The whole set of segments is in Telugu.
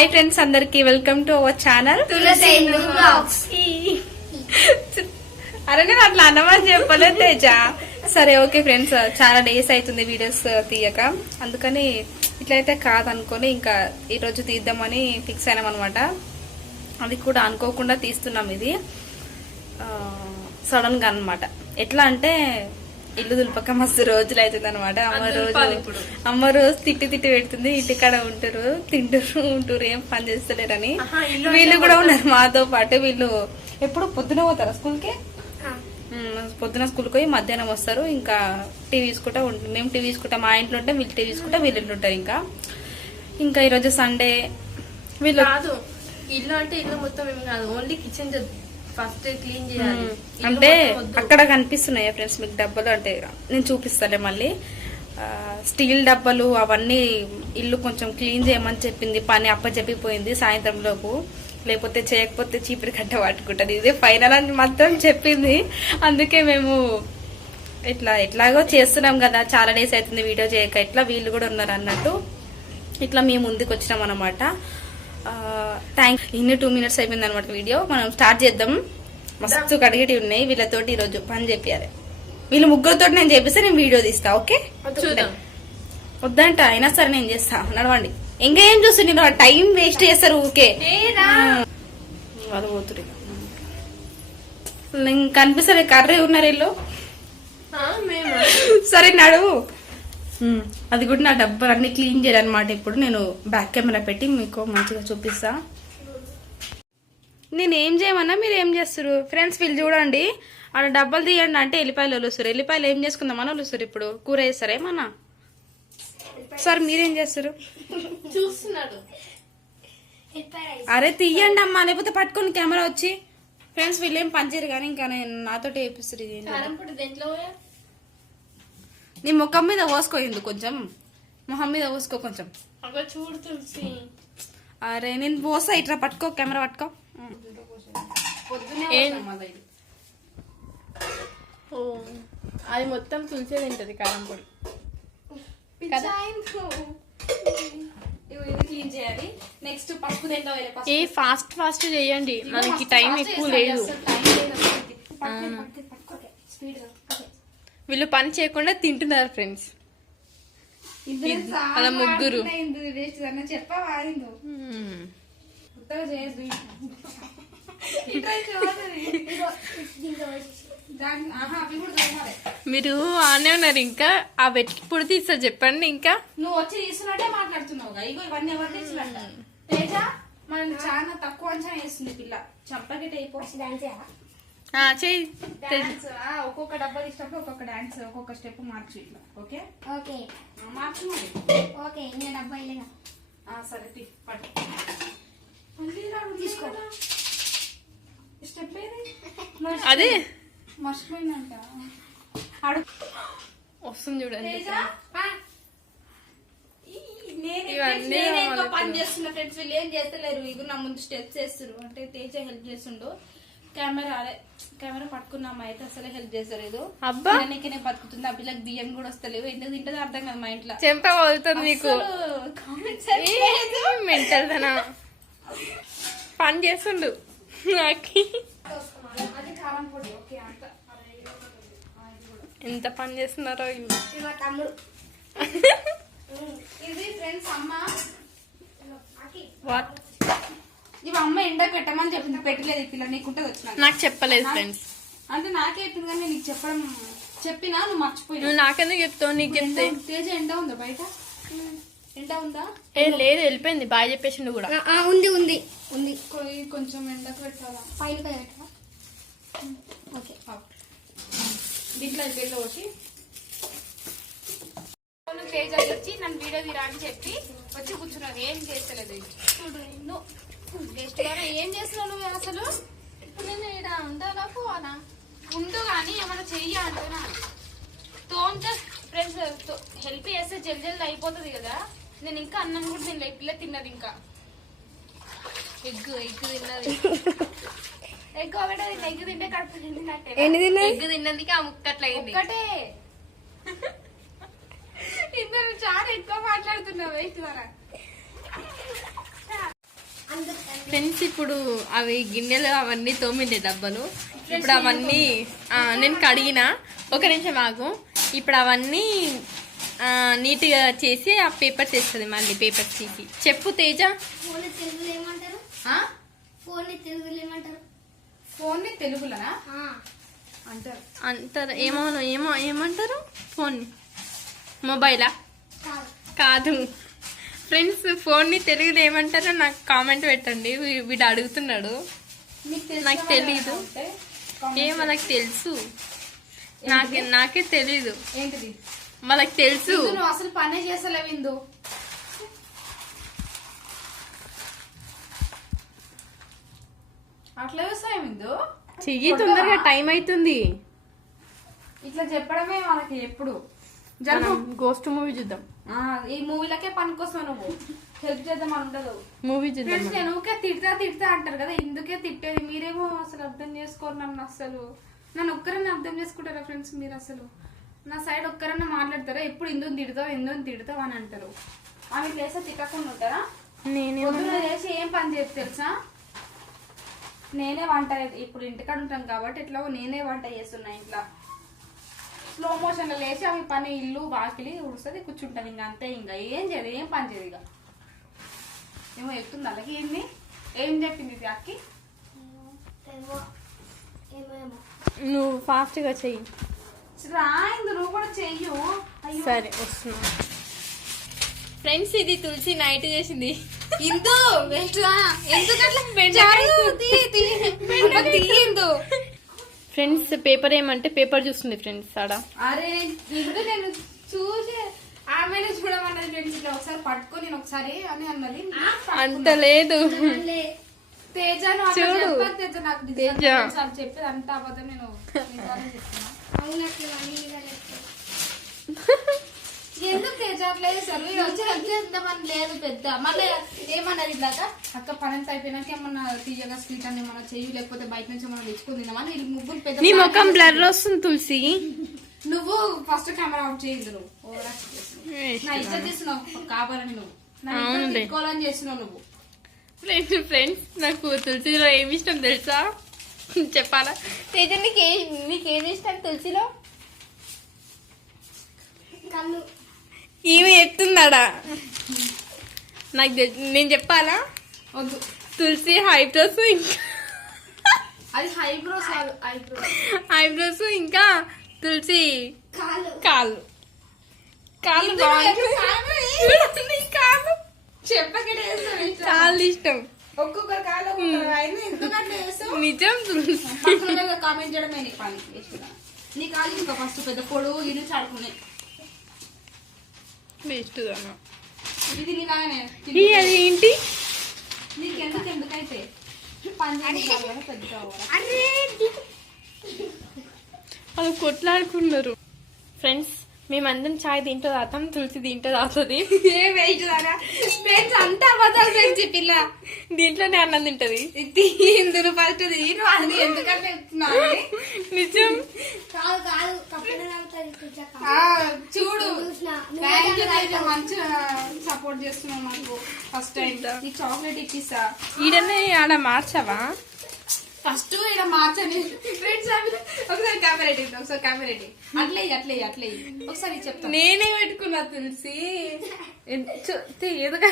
హాయ్ ఫ్రెండ్స్ అందరికి వెల్కమ్ టు అవర్ ఛానల్. అరే నేను అట్లా అన్నమని చెప్పలేదు తేజ. సరే ఓకే ఫ్రెండ్స్ చాలా డేస్ అవుతుంది వీడియోస్ తీయక. అందుకని ఇట్లయితే కాదనుకొని ఇంకా ఈరోజు తీద్దామని ఫిక్స్ అయినాం అనమాట అది కూడా అనుకోకుండా తీస్తున్నాం ఇది. సడన్గా అన్నమాట. ఎట్లా అంటే ఇల్లు దులపక మస్తు రోజులు అవుతుంది అనమాట అమ్మ రోజు అమ్మ రోజు తిట్టి తిట్టి పెడుతుంది. ఇంటికాడ ఉంటారు తింటారు ఉంటారు. ఏం పని చేస్తలేరని. వీళ్ళు కూడా ఉన్నారు మాతో పాటు. వీళ్ళు ఎప్పుడు పొద్దున పోతారా స్కూల్కి? పొద్దున స్కూల్కి పోయి మధ్యాహ్నం వస్తారు. ఇంకా టీవీ చూసుకుంటా ఉంటుంది మేము టీవీ చూసుకుంటా మా ఇంట్లో ఉంటే వీళ్ళు టీవీ చూసుకుంటా వీళ్ళు ఇంట్లో ఉంటారు ఇంకా. ఇంకా ఈరోజు సండే. వీళ్ళు కాదు ఇల్లు అంటే ఇల్లు మొత్తం ఏం కాదు. ఓన్లీ కిచెన్ ఫస్ట్ క్లీన్ చేయాలి. అంటే. అక్కడ కనిపిస్తున్నాయి ఫ్రెండ్స్ మీకు డబ్బలు? అంటే నేను చూపిస్తాలే మళ్ళీ. స్టీల్ డబ్బలు అవన్నీ ఇల్లు కొంచెం క్లీన్ చేయమని చెప్పింది. పని అప్పచెప్పిపోయింది సాయంత్రం లోపు. లేకపోతే చేయకపోతే చీపురు కట్ట పట్టుకుంటది. ఇదే ఫైనల్ అని మాత్రం చెప్పింది. అందుకే మేము ఇట్లా ఎట్లాగో చేస్తున్నాం కదా. చాలా డేస్ అవుతుంది వీడియో చేయక. ఇట్లా వీళ్ళు కూడా ఉన్నారు అన్నట్టు. ఇట్లా మేము ముందుకు వచ్చినాం అనమాట థ్యాంక్ ఇన్ని టూ మినిట్స్ అయిపోయింది అనమాట వీడియో మనం స్టార్ట్ చేద్దాం. మస్తు కడిగటి ఉన్నాయి. వీళ్ళతోటి ఈరోజు పని చెప్పారు. వీళ్ళు ముగ్గురితో నేను చేపిస్తే నేను వీడియో తీస్తా ఓకే? చూద్దాం. వద్దంట అయినా సరే నేను చేస్తా. నడవండి. ఇంకా ఏం చూస్తుంది టైం వేస్ట్ చేస్తారు ఊకే పోతురు కనిపిస్తుంది కర్రీ ఉన్నారు వీళ్ళు. సరే నడువు అది కూడా నా డబ్బులు అన్ని క్లీన్ చేయాలన్నమాట. ఇప్పుడు నేను బ్యాక్ కెమెరా పెట్టి మీకు మంచిగా చూపిస్తా. నేను ఏం చేయమన్నా మీరు ఏం చేస్తారు ఫ్రెండ్స్ వీళ్ళు చూడండి. ఆడ డబ్బులు తీయండి అంటే ఎల్లిపాయలు వలుస్తారు ఎల్లిపాయలు ఏం చేసుకుందామని వలుస్తారు ఇప్పుడు? కూర వేస్తారా ఏమన్నా? సార్ మీరేం చేస్తారు చూస్తున్నాడు. అరే తీయండి అమ్మా. లేకపోతే పట్టుకొని కెమెరా వచ్చి. ఫ్రెండ్స్ వీళ్ళు ఏం పనిచేయరు కానీ ఇంకా నేను నాతో వేపిస్తారు ఇది ఏంటో. కారం పొడి దేంట్లో పోయా? నీ ముఖం మీద పోసుకోయింది కొంచెం? మొహం మీద పోసుకో కొంచెం. చూడు తులసి. అరే నేను పోసా ఇట్లా పట్టుకో కెమెరా పట్టుకో. అది మొత్తం తులసే తింటది కారం పొడి. నెక్స్ట్ పసుపు. ఏ ఫాస్ట్ ఫాస్ట్ చేయండి. మనకి టైం ఎక్కువ లేదు. అసలు వీళ్ళు పని చేయకుండా తింటున్నారు ఫ్రెండ్స్ అలా ముగ్గురు. మీరు ఆనే ఉన్నారు ఇంకా. ఆ వెతికి పొడి తీస్తా చెప్పండి ఇంకా. నువ్వు వచ్చి తీసుకున్నట్టే మాట్లాడుతున్నావు ఇగో ఇవన్నీ ఎవరు తెచ్చినట్ట తేజ మనం చాలా తక్కువ అంచనా వేస్తుంది పిల్ల. చంపకెట్ అయిపోతుంది చెయ్యి ఒక్కొక్క డబ్బా ఇష్టం ఒక్కొక్క డాన్స్ ఒక్కొక్క స్టెప్ మార్చు ఇట్లా ఓకే? ఓకే. మార్చు మరి. ఓకే ఇంకా డబ్బా ఇల్లేగా ఆ, సరే తీ పట్టు. తీసుకో. స్టెప్ ఏది? అదే. మర్చిపోయిందంట అడుగు వస్తుంది చూడండి నేనే- ఇవన్నీ పని చేస్తున్నా ఫ్రెండ్స్ వీళ్ళు ఏం చేస్తలేరు. ఇగు నా ముందు స్టెప్స్ చేస్తారు అంటే తేజ హెల్ప్ చేస్తుండు. కెమెరా అదే కెమెరా పట్టుకున్నాం అయితే అసలే హెల్ప్ చేస్తలేదు. అబ్బా. తిననీకి బతుకుతుంది. ఆ పిల్లకి బియ్యం కూడా వస్తలేవు. ఎందుకు తింటదో అర్థం కదా మా ఇంట్లో. చెంప పగులుతుంది నీకు. మెంటల్ తన పని చేస్తుండు. నాకు. ఎంత పని చేస్తున్నారో వాట్ ఇవి అమ్మ ఎండ పెట్టమని చెప్పింది పెట్టలేదు పిల్ల నీకుంటే వచ్చిన నాకు చెప్పలేదు ఫ్రెండ్స్ అంటే నాకే చెప్పింది కానీ నీకు చెప్పడం చెప్పినా నువ్వు మర్చిపోయినా నువ్వు నాకెందుకు చెప్తావు? నీకు చెప్తే. తేజ ఎండ ఉందా బయట? ఎండ ఉందా? ఏ లేదు వెళ్ళిపోయింది. బాగా చెప్పేసిండు కూడా. ఉంది ఉంది ఉంది. కొయి- కొంచెం ఎండకు పెట్టాలా? పైన పై పెట్టవా? ఓకే దీంట్లో వెళ్ళి వచ్చి తేజ వచ్చి నన్ను వీడియో తీరా అని చెప్పి వచ్చి కూర్చున్నాను ఏం చేస్తలేదు. చూడు నువ్వు వేస్ట్ గానే ఏం చేస్తున్నావు నువ్వు అసలు? నేను ఇక్కడ ఉండాలా పోవాలా? ఉండు కానీ ఏమైనా చెయ్యి అంటున్నా తోంతే ఫ్రెండ్స్ హెల్ప్ చేస్తే జల్ది జల్ది అయిపోతుంది కదా. నేను ఇంకా అన్నం కూడా తినలే ఈ పిల్ల తిన్నది ఇంకా. ఎగ్ ఎగ్ తిన్నది. ఎగ్ ఒకటే ఎగ్ తింటే కడుపు నిండినట్టే ఎగ్ తిన్నందుకే ఆ ముక్క అట్లా అయింది. ఒక్కటే. ఇద్దరు చాలా ఎక్కువ మాట్లాడుతున్నావు వేస్ట్ ద్వారా. ఫ్రెండ్స్ ఇప్పుడు అవి గిన్నెలు అవన్నీ తోమిండే డబ్బలు. ఇప్పుడు అవన్నీ నేను కడిగిన. ఒక నిమిషం ఆగు. ఇప్పుడు అవన్నీ నీట్గా చేసి ఆ పేపర్స్ వేస్తుంది మళ్ళీ పేపర్స్ తీసి. చెప్పు తేజ. ఫోన్ తెలుగులో ఏమంటారు? ఆ? ఫోన్ తెలుగులో ఏమంటారు? ఫోన్ని తెలుగులోనా అంటారు. అంటారు. ఏమో ఏమో ఏమంటారు? ఫోన్. మొబైలా? కాదు. కాదు. ఫ్రెండ్స్ ఫోన్ని తెలుగులో ఏమంటారో నాకు కామెంట్ పెట్టండి. వీడు అడుగుతున్నాడు. నాకు తెలీదు. ఏ మనకు తెలుసు? నాకే నాకే తెలీదు. ఏంటిది? మనకు తెలుసు. అసలు పనే చేస్తలేవు ఇందు అట్లా చూస్తాయి ఇందు చెయ్యి తొందరగా టైం అవుతుంది. ఇట్లా చెప్పడమే మనకి ఎప్పుడు. గోస్ట్ మూవీ చూద్దాం. ఈ మూవీలకే పనికొస్తావు నువ్వు. హెల్ప్ చేద్దాం ఉండదు మూవీ చూద్దాం నేను ఊరికే తిడతా తిడతా అంటారు కదా ఇందుకే తిట్టేది. మీరేమో అసలు అర్థం చేసుకోరు నన్ను అసలు. నన్ను ఒక్కరన్నా అర్థం చేసుకుంటారా ఫ్రెండ్స్ మీరు అసలు? నా సైడ్ ఒక్కరన్నా మాట్లాడతారా? ఎప్పుడు ఇందుని తిడతావు ఇందుని తిడతావు అని అంటారు. ఆమె లేసా తిట్టకుండా ఉంటారా? నేనే పొద్దున లేచి ఏం పని చేసి తెలుసా? నేనే వంట ఇప్పుడు ఇంటికాడ ఉంటాం కాబట్టి ఎట్లా నేనే వంట చేస్తున్నా ఇంట్లో. స్లో మోషన్ లేచి ఆమె పని ఇల్లు వాకిలి ఉడుస్తుంది కూర్చుంటుంది. ఇంకా అంతే ఇంకా ఏం చేయదు ఏం పని చేయదు ఇక ఏమో చెప్తుంది అలాగే ఏంది? ఏం చెప్పింది ఇది అక్కి? నువ్వు ఫాస్ట్గా చెయ్యి రాయింది నువ్వు కూడా చెయ్యు. సరే వస్తున్నా. ఫ్రెండ్స్ ఇది తులసి నైట్ చేసింది. ఇందు వెస్ట్ ఎందుకట్లా? ఫ్రెండ్స్ పేపర్ ఏమంటే పేపర్ చూస్తుంది ఫ్రెండ్స్ ఆడ అరే ఇందు నేను చూసి ఆమెనే చూడమన్నది ఫ్రెండ్స్ ఇట్లా ఒకసారి పట్టుకొని నేను ఒకసారి అని అన్నది అంత లేదు తేజను చూడు. తేజ నాకు తేజ. చెప్పేది అంత అబద్ధం నేను. అవునట్లు. ఎందుకు అట్లా చేశారు ఈ వచ్చి హెల్ప్ చేద్దామని లేదు పెద్ద. మళ్ళీ ఏమన్నది ఇలాగా అక్క? పని అంతా అయిపోయినాక ఏమన్నా తీయగా స్వీట్ అని ఏమన్నా చెయ్యి లేకపోతే బయట నుంచి ఏమన్నా తెచ్చుకుని తిందామని వీళ్ళు ముగ్గురు పెద్ద నీ ముఖం. బ్లర్ వస్తుంది తులసి. నువ్వు ఫస్ట్ కెమెరా ఆఫ్ చేయింది నువ్వు. నా ఇజ్జత్ చేస్తున్నావు. కావాలని నువ్వు. నా ఇజ్జత్ అవునులే. తిట్టుకోవాలని చేస్తున్నావు నువ్వు. ఫ్రెండ్స్ ఫ్రెండ్స్ నాకు తులసిలో ఏమి ఇష్టం తెలుసా? చెప్పాలా? తేజ నీకు ఏ నీకేది ఇష్టం తులసిలో? కళ్ళు. ఈమె ఎత్తుందాడా నాకు నేను చెప్పాలా? వద్దు. తులసి హైబ్రోస్ ఇంకా. అది హైబ్రోస్ ఇంకా తులసి చెప్పకనే వేస్తావు ఇట్లా. కాళ్ళు ఇష్టం. ఒక్కొక్కరు కాలు నిజం తులసి. కామెంట్ చేయడమే నీ కాలు ఇంకా ఫస్ట్ పెద్ద పొడుగు ఇది చాడుకునే ఇది అది ఏంటి? నీకెందుకు ఎందుకైతే వాళ్ళు కొట్లాడుకున్నారు. ఫ్రెండ్స్ మేమందరం చాయ్ దీంట్లో తాగుతాం తులసి దీంట్లో తాగుతుంది. ఫ్రెండ్స్ అంతా అబద్ధాలు ఫ్రెండ్స్ ఈ పిల్ల. దీంట్లోనే అన్నం తింటది. ఇది ఇందులో ఫస్ట్ తీరు అది ఎందుకంటే. నిజం. కాదు కాదు కప్పనే తాగుతుంది కొంచెం ఆ, చూడు చూసినా. యూ మంచిగా సపోర్ట్ చేస్తున్నావు నాకు ఫస్ట్ టైం ఈ చాక్లెట్ ఇప్పిస్తా ఈడనే ఆడ మార్చావా? ఫస్ట్ ఇక్కడ మార్చని. ఫ్రెండ్స్ ఒకసారి కెమెరా ఎట్టి ఒకసారి కెమెరా ఎట్టి అట్లే అట్లే అట్లే ఇయ్యి. ఒకసారి చెప్తాను నేనే పెట్టుకున్నా తులసి. ఎదుగా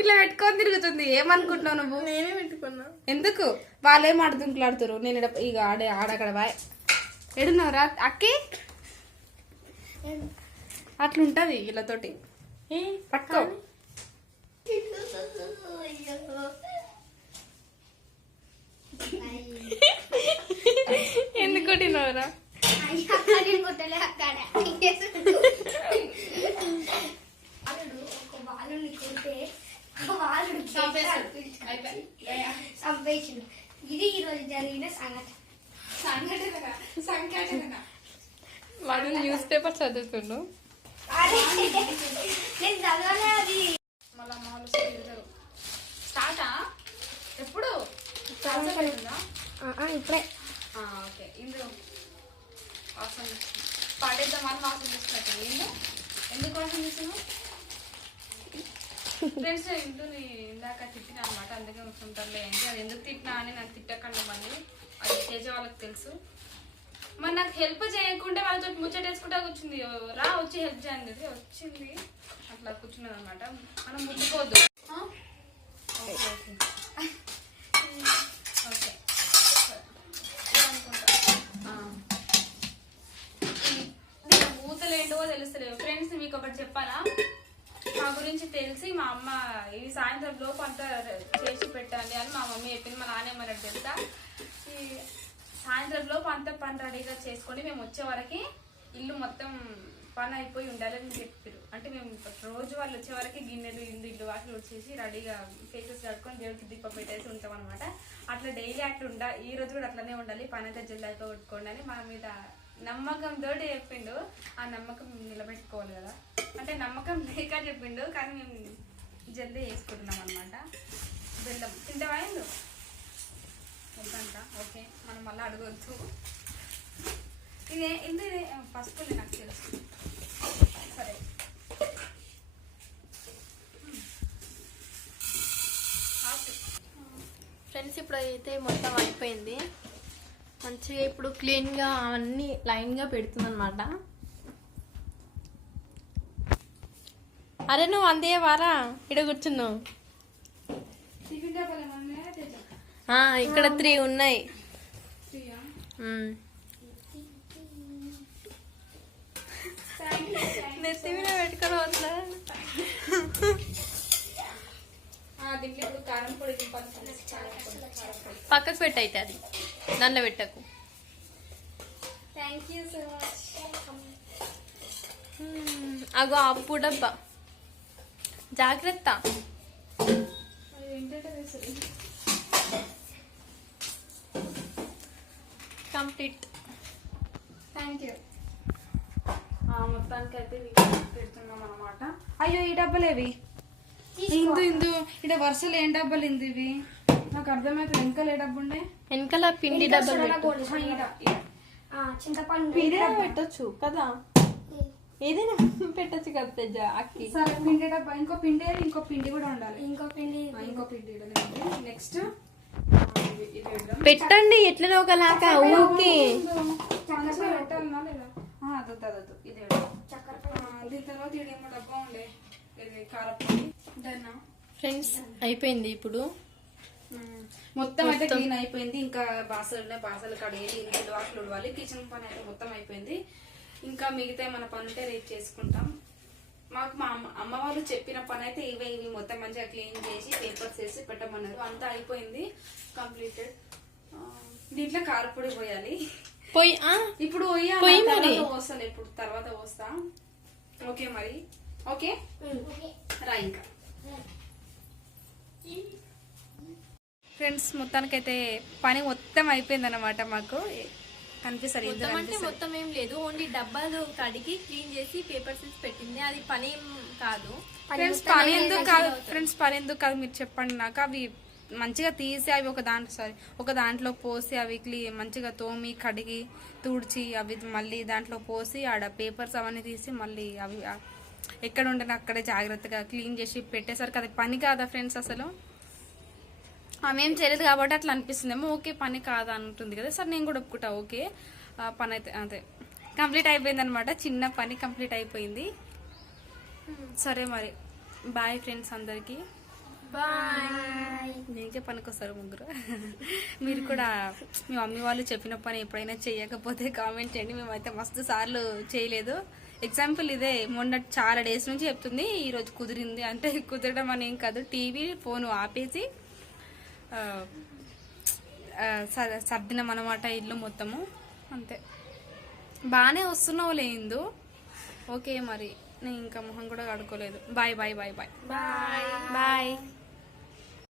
ఇట్లా పెట్టుకొని తిరుగుతుంది. ఏమనుకుంటున్నావు నువ్వు? నేనే పెట్టుకున్నా. ఎందుకు? వాళ్ళేం ఆడుతుంకులాడుతారు నేను ఇక ఆడే ఆడక్కడ బాయ్. ఎడున్నావురా అక్కి? అట్లుంటది వీళ్ళతోటి. పట్టుకో. ఎందుకు చంపేసిండు ఇది ఈ రోజు జరిగిన సంగతి సంఘటన సంఘటన. వాడు న్యూస్ పేపర్ చదువుతుండు. మళ్ళీ అమ్మ వాళ్ళు వస్తే తిడతారు స్టార్టా ఎప్పుడు స్టార్ట్ అయిపోయిందా ఇప్పుడే. ఓకే ఇందులో వాసన పాడేద్దామని వాసన చేస్తున్నట్టు ఏంది ఎందుకు వాసన చేస్తున్నావు ఫ్రెండ్స్ ఇంటూ ఇందాక తిట్టిన అనమాట అందుకే కూర్చుంటారులే ఏంటి అది ఎందుకు తిట్టినా అని నాకు తిట్టకుండా మళ్ళీ అది చేసే వాళ్ళకి తెలుసు మరి నాకు హెల్ప్ చేయకుండా వాళ్ళతో ముచ్చట వేసుకుంటా కూర్చుంది. రా వచ్చి హెల్ప్ చేయండి వచ్చింది. అట్లా కూర్చున్నది అనమాట మనం ముట్టుకోవద్దు? ఓకే. ఈ- ఏంటో తెలుస్తలేవు ఫ్రెండ్స్ మీకు ఒకటి చెప్పాలా? మా గురించి తెలిసి మా అమ్మ ఇది సాయంత్రం లోపు అంతా చేసి పెట్టాలి అని మా మమ్మీ చెప్పింది. మా నాన్న ఏమన్నాడు తెలుసా? ఈ సాయంత్రం లోపు అంత పని రెడీగా చేసుకొని మేము వచ్చే వరకు ఇల్లు మొత్తం పని అయిపోయి ఉండాలని చెప్పారు అంటే మేము రోజు వాళ్ళు వచ్చే వరకు గిన్నెలు ఇల్లు ఇల్లు వాటిలు వచ్చేసి రెడీగా ఫేసెస్ కట్టుకొని దేవుడికి దీపం పెట్టేసి ఉంటాం అనమాట అట్లా డైలీ అట్లా ఉండ ఈ రోజు కూడా అట్లనే ఉండాలి. పని అయితే జల్ది కొట్టుకోండి అని మా మీద నమ్మకం తోటి చెప్పిండు. ఆ నమ్మకం నిలబెట్టుకోవాలి కదా. అంటే నమ్మకం లేక చెప్పిండు కానీ మేము జల్దీ వేసుకుంటున్నాం అనమాట బెల్లం. తింటే ఏందో వద్దంట. ఓకే మనం మళ్ళీ అడగొద్దు. ఇదే ఇది ఇది పసుపు నాకు తెలుసు. సరే. ఫ్రెండ్స్ ఇప్పుడు అయితే మొత్తం అయిపోయింది. మంచిగా ఇప్పుడు క్లీన్గా అవన్నీ లైన్గా పెడుతుందన్నమాట. అరే నువ్వు అందే వారా? ఇడ కూర్చున్నావు టిఫిన్ డబ్బాలు ఏమన్నా ఉన్నాయా? తెచ్చా. ఆ, ఇక్కడ త్రీ ఉన్నాయి. నెత్తి మీద పెట్టుకొని వద్దా. పక్కకు పెట్టయితే అది. దాంట్లో పెట్టకు. Thank you so much hmm. అగో అప్పు డబ్బా. జాగ్రత్త అది ఏంటంటే తెలుసు. కంప్లీట్. Thank you. ఆ, మొత్తానికి అయితే ఇవి పెడుతున్నాం అనమాట అయ్యో ఈ డబ్బలేవి ఇందు ఇందు. ఇక్కడ వరుసలు ఏం డబ్బాలు ఇందు ఇవి? నాకు అర్థమైతే వెనకాల ఏ డబ్బు ఉండే? వెనకాల పిండి డబ్బాలు. చింతపండు పిండి పెట్టొచ్చు కదా? ఏదైనా పెట్టొచ్చు కదా తెజ్జ అక్కి. సరే పిండి డబ్బా. ఇంకో పిండి? ఇంకో పిండి కూడా ఉండాలి. ఇంకో పిండి ఇంకో పిండి. నెక్స్ట్. పెట్టండి ఎట్లనో ఊకి ఉండే ఇది కారపొడి డన్నా ఫ్రెండ్స్ అయిపోయింది ఇప్పుడు. మొత్తం అయితే క్లీన్ అయిపోయింది. ఇంకా బాసలు బాసలు కడిగి ఇంటి వాటిలు ఉడవాలి కిచెన్ పని అయితే మొత్తం అయిపోయింది. ఇంకా మిగతా మన పని ఉంటే రేపు చేసుకుంటాం. మాకు మా అమ్మ అమ్మ వాళ్ళు చెప్పిన పని అయితే ఇవే ఇవి మొత్తం మంచిగా క్లీన్ చేసి పేపర్స్ వేసి పెట్టమన్నారు. అంతా అయిపోయింది కంప్లీటెడ్ దీంట్లో కారపొడి పోయాలి. పోయి ఇప్పుడు పోయి. పోస్తాను ఇప్పుడు తర్వాత పోస్తా. ఓకే మరి. ఓకే? రా ఇంకా. ఫ్రెండ్స్ మొత్తానికైతే పని మొత్తం అయిపోయింది అనమాట మాకు. కనిపిస్తారు మొత్తం అంటే మొత్తం ఏం లేదు ఓన్లీ డబ్బాలు కడిగి క్లీన్ చేసి పేపర్స్ పెట్టింది అది పని ఏం కాదు. ఫ్రెండ్స్ పని ఎందుకు కాదు ఫ్రెండ్స్ పని ఎందుకు కాదు మీరు చెప్పండి నాకు అవి మంచిగా తీసి అవి ఒక దాంట్లో సారీ ఒక దాంట్లో పోసి అవి క్లీ మంచిగా తోమి కడిగి తుడిచి అవి మళ్ళీ దాంట్లో పోసి ఆడ పేపర్స్ అవన్నీ తీసి మళ్ళీ అవి ఎక్కడ ఉండని అక్కడే జాగ్రత్తగా క్లీన్ చేసి పెట్టేసరికి అది పని కాదా ఫ్రెండ్స్ అసలు? ఆమె ఏం చేయలేదు కాబట్టి అట్లా అనిపిస్తుందేమో ఓకే పని కాదా అంటుంది కదా. సరే నేను కూడా ఒప్పుకుంటా. ఓకే. పని అయితే అదే. కంప్లీట్ అయిపోయింది అనమాట చిన్న పని కంప్లీట్ అయిపోయింది. సరే మరి. బాయ్ ఫ్రెండ్స్ అందరికీ. బాయ్ నీకే పనికొస్తారు ముగ్గురు మీరు కూడా మీ మమ్మీ వాళ్ళు చెప్పిన పని ఎప్పుడైనా చేయకపోతే కామెంట్ చేయండి. మేమైతే మస్తు సార్లు చేయలేదు. ఎగ్జాంపుల్ ఇదే. మొన్న చాలా డేస్ నుంచి చెప్తుంది. ఈరోజు కుదిరింది అంటే కుదరడం అని ఏం కాదు. టీవీ ఫోన్ ఆపేసి సర్దినాం అనమాట ఇల్లు మొత్తము. అంతే. బాగానే వస్తున్నావు లేదు ఓకే మరి. నేను ఇంకా మొహం కూడా కడుక్కోలేదు. Bye bye bye bye. Bye. Bye.